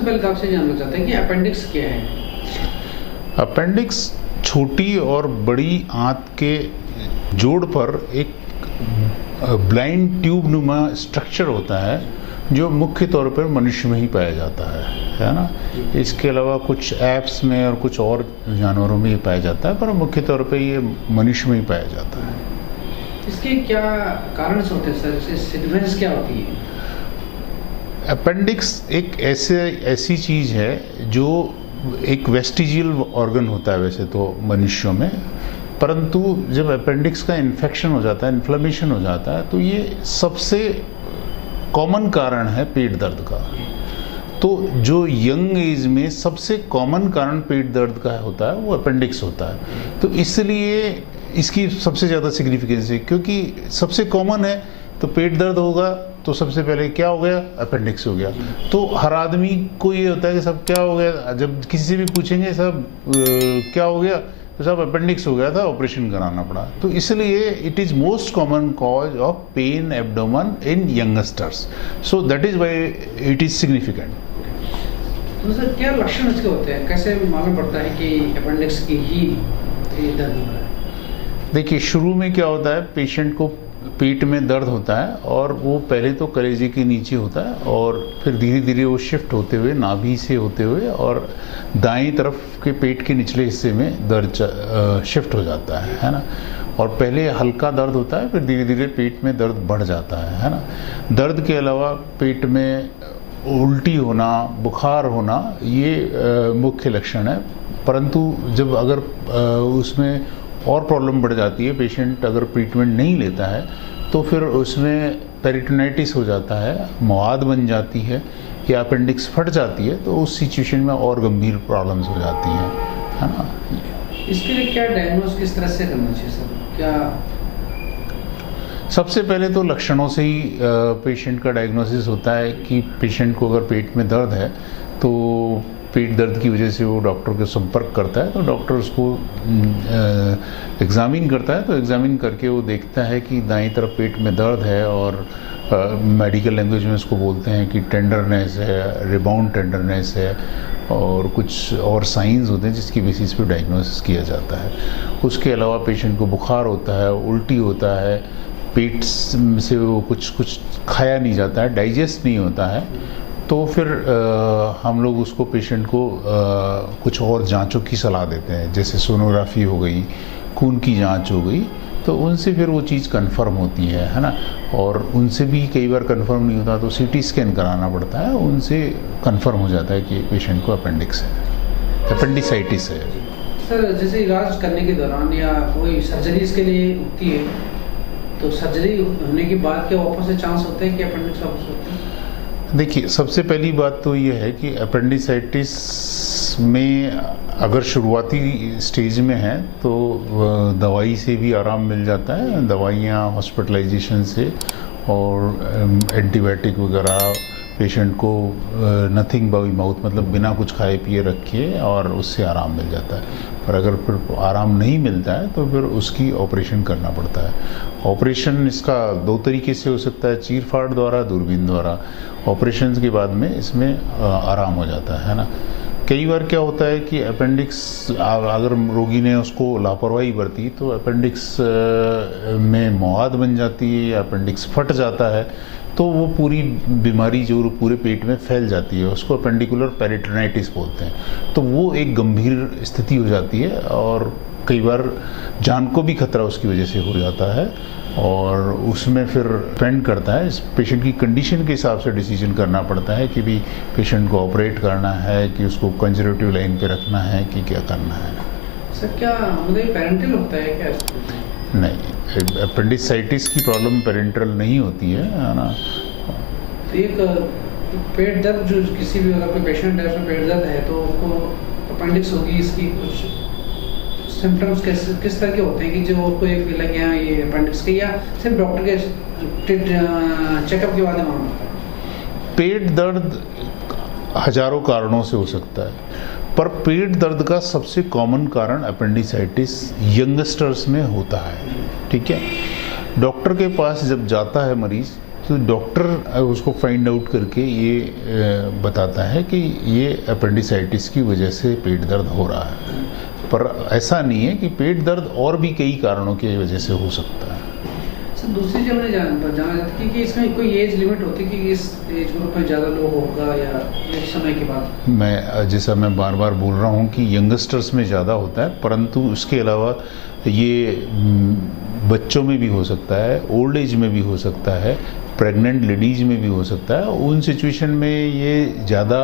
सबसे पहले आपसे जानना चाहते हैं कि अपेंडिक्स क्या है? अपेंडिक्स छोटी और बड़ी आंत के जोड़ पर एक ब्लाइंड ट्यूब नुमा स्ट्रक्चर होता है जो मुख्य तौर पर मनुष्य में ही पाया जाता है ना। इसके अलावा कुछ एप्स में और कुछ और जानवरों में ही पाया जाता है, पर मुख्य तौर पर ये मनुष्य में ही पाया जाता है। इसके क्या कारण होते हैं सर? इसकी सिग्निफिकेंस क्या होती है? अपेंडिक्स एक ऐसी चीज़ है जो एक वेस्टिजियल ऑर्गन होता है वैसे तो मनुष्यों में, परंतु जब अपेंडिक्स का इन्फेक्शन हो जाता है, इन्फ्लेमेशन हो जाता है, तो ये सबसे कॉमन कारण है पेट दर्द का। तो जो यंग एज में सबसे कॉमन कारण पेट दर्द का होता है वो अपेंडिक्स होता है। तो इसलिए इसकी सबसे ज़्यादा सिग्निफिकेंस है, क्योंकि सबसे कॉमन है। तो पेट दर्द होगा तो सबसे पहले क्या हो गया? अपेंडिक्स हो गया। तो हर आदमी को ये होता है कि सब क्या हो गया, जब किसी से भी पूछेंगे सब क्या हो गया, तो सब अपेंडिक्स हो गया था, ऑपरेशन कराना पड़ा। तो इसलिए it is most common cause of pen abdomen in youngsters, so that is why it is significant. तो सर क्या लक्षण इसके होते हैं? कैसे मालूम पड़ता है कि अपेंडिक्स की ही दर्द हो रहा है? देखिए, शुरू में क्या होता है, पेशेंट को पेट में दर्द होता है और वो पहले तो कलेजे के नीचे होता है और फिर धीरे धीरे वो शिफ्ट होते हुए नाभि से होते हुए और दाएं तरफ के पेट के निचले हिस्से में दर्द शिफ्ट हो जाता है ना। और पहले हल्का दर्द होता है, फिर धीरे धीरे पेट में दर्द बढ़ जाता है ना। दर्द के अलावा पेट में उल्टी होना, बुखार होना, ये मुख्य लक्षण है। परंतु जब अगर उसमें और प्रॉब्लम बढ़ जाती है, पेशेंट अगर ट्रीटमेंट नहीं लेता है, तो फिर उसमें पेरिटोनाइटिस हो जाता है, मवाद बन जाती है या अपेंडिक्स फट जाती है, तो उस सिचुएशन में और गंभीर प्रॉब्लम्स हो जाती हैं, है ना। इसके लिए क्या डायग्नोस किस तरह से करना चाहिए सर? क्या सबसे पहले तो लक्षणों से ही पेशेंट का डायग्नोसिस होता है कि पेशेंट को अगर पेट में दर्द है तो पेट दर्द की वजह से वो डॉक्टर के संपर्क करता है, तो डॉक्टर उसको एग्जामिन करता है। तो एग्जामिन करके वो देखता है कि दाईं तरफ पेट में दर्द है और मेडिकल लैंग्वेज में उसको बोलते हैं कि टेंडरनेस है, रिबाउंड टेंडरनेस है और कुछ और साइंस होते हैं जिसकी बेसिस पे डायग्नोसिस किया जाता है। उसके अलावा पेशेंट को बुखार होता है, उल्टी होता है, पेट से वो कुछ खाया नहीं जाता है, डाइजेस्ट नहीं होता है, तो फिर हम लोग उसको पेशेंट को कुछ और जांचों की सलाह देते हैं, जैसे सोनोग्राफी हो गई, खून की जांच हो गई, तो उनसे फिर वो चीज़ कंफर्म होती है ना। और उनसे भी कई बार कंफर्म नहीं होता तो सीटी स्कैन कराना पड़ता है, उनसे कंफर्म हो जाता है कि पेशेंट को अपेंडिक्स है, अपेंडिसाइटिस है। सर जैसे इलाज करने के दौरान या कोई सर्जरी इसके लिए होती है, तो सर्जरी होने के बाद क्या वापस से चांस होते हैं कि अपेंडिक्स वापस होते हैं? देखिए, सबसे पहली बात तो ये है कि अपेंडिसाइटिस में अगर शुरुआती स्टेज में है तो दवाई से भी आराम मिल जाता है, दवाइयाँ, हॉस्पिटलाइजेशन से और एंटीबायोटिक वगैरह पेशेंट को नथिंग बाई माउथ, मतलब बिना कुछ खाए पिए रखिए और उससे आराम मिल जाता है। पर अगर फिर आराम नहीं मिलता है तो फिर उसकी ऑपरेशन करना पड़ता है। ऑपरेशन इसका दो तरीके से हो सकता है, चीर फाड़ द्वारा, दूरबीन द्वारा। ऑपरेशन के बाद में इसमें आराम हो जाता है ना। कई बार क्या होता है कि अपेंडिक्स अगर रोगी ने उसको लापरवाही बरती तो अपेंडिक्स में मवाद बन जाती है या अपेंडिक्स फट जाता है, तो वो पूरी बीमारी जो पूरे पेट में फैल जाती है, उसको अपेंडिकुलर पेरिटोनाइटिस बोलते हैं। तो वो एक गंभीर स्थिति हो जाती है और कई बार जान को भी खतरा उसकी वजह से हो जाता है। और उसमें फिर डिपेंड करता है, इस पेशेंट की कंडीशन के हिसाब से डिसीजन करना पड़ता है कि भी पेशेंट को ऑपरेट करना है कि उसको कंजर्वेटिव लाइन पे रखना है कि क्या करना है। सर क्या मतलब पेरेंटल होता है क्या? नहीं, अपेंडिसाइटिस की प्रॉब्लम पेरेंटल नहीं होती है ना। तो एक पेट दर्द जो किसी भी अगर कोई पेशेंट है उसमें पेट दर्द है तो उसको अपेंडिक्स होगी, इसकी कुछ सिम्टम्स किस तरह के होते हैं कि जो उसको एक फील है ये अपेंडिक्स के, या सिर्फ डॉक्टर के चेकअप के बाद में मालूम होता है? पेट दर्द हजारों कारणों से हो सकता है, पर पेट दर्द का सबसे कॉमन कारण अपेंडिसाइटिस यंगस्टर्स में होता है। ठीक है, डॉक्टर के पास जब जाता है मरीज तो डॉक्टर उसको फाइंड आउट करके ये बताता है कि ये अपेंडिसाइटिस की वजह से पेट दर्द हो रहा है, पर ऐसा नहीं है कि पेट दर्द और भी कई कारणों की वजह से हो सकता है। सर दूसरी चीज़ हमने जाना चाहती कि इसमें कोई एज लिमिट होती है कि इस एज ग्रुप में ज़्यादा लोग होगा या इस समय के बाद? जैसा मैं बार बार बोल रहा हूँ कि यंगस्टर्स में ज़्यादा होता है, परंतु उसके अलावा ये बच्चों में भी हो सकता है, ओल्ड एज में भी हो सकता है, प्रेग्नेंट लेडीज में भी हो सकता है। उन सिचुएशन में ये ज़्यादा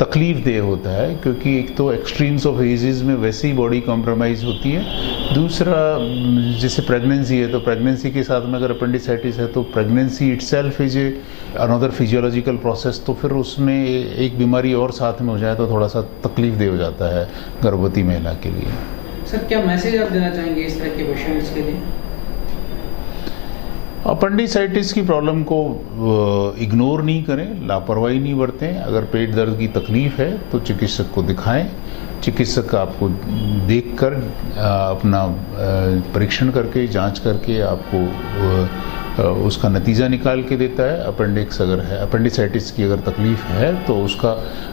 तकलीफ देह होता है, क्योंकि एक तो एक्सट्रीम्स ऑफ एजेस में वैसे ही बॉडी कॉम्प्रोमाइज़ होती है, दूसरा जैसे प्रेगनेंसी है तो प्रेगनेंसी के साथ में अगर अपेंडिसाइटिस है तो pregnancy itself is a another physiological process, तो फिर उसमें एक बीमारी और साथ में हो जाए तो थोड़ा सा तकलीफ दे हो जाता है गर्भवती महिला के लिए। सर क्या मैसेज आप देना चाहेंगे इस तरह के पेशेंट्स के लिए? अपेंडिसाइटिस की प्रॉब्लम को इग्नोर नहीं करें, लापरवाही नहीं बरतें। अगर पेट दर्द की तकलीफ है तो चिकित्सक को दिखाएं। चिकित्सक आपको देखकर अपना परीक्षण करके जांच करके आपको उसका नतीजा निकाल के देता है। अपेंडिक्स अगर है, अपेंडिसाइटिस की अगर तकलीफ है तो उसका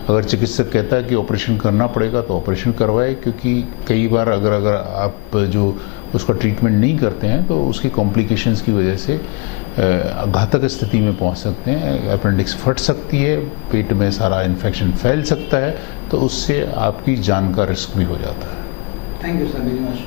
अगर चिकित्सक कहता है कि ऑपरेशन करना पड़ेगा तो ऑपरेशन करवाए, क्योंकि कई बार अगर आप जो उसका ट्रीटमेंट नहीं करते हैं तो उसकी कॉम्प्लिकेशंस की वजह से घातक स्थिति में पहुंच सकते हैं। अपेंडिक्स फट सकती है, पेट में सारा इन्फेक्शन फैल सकता है, तो उससे आपकी जान का रिस्क भी हो जाता है। Thank you sir very much.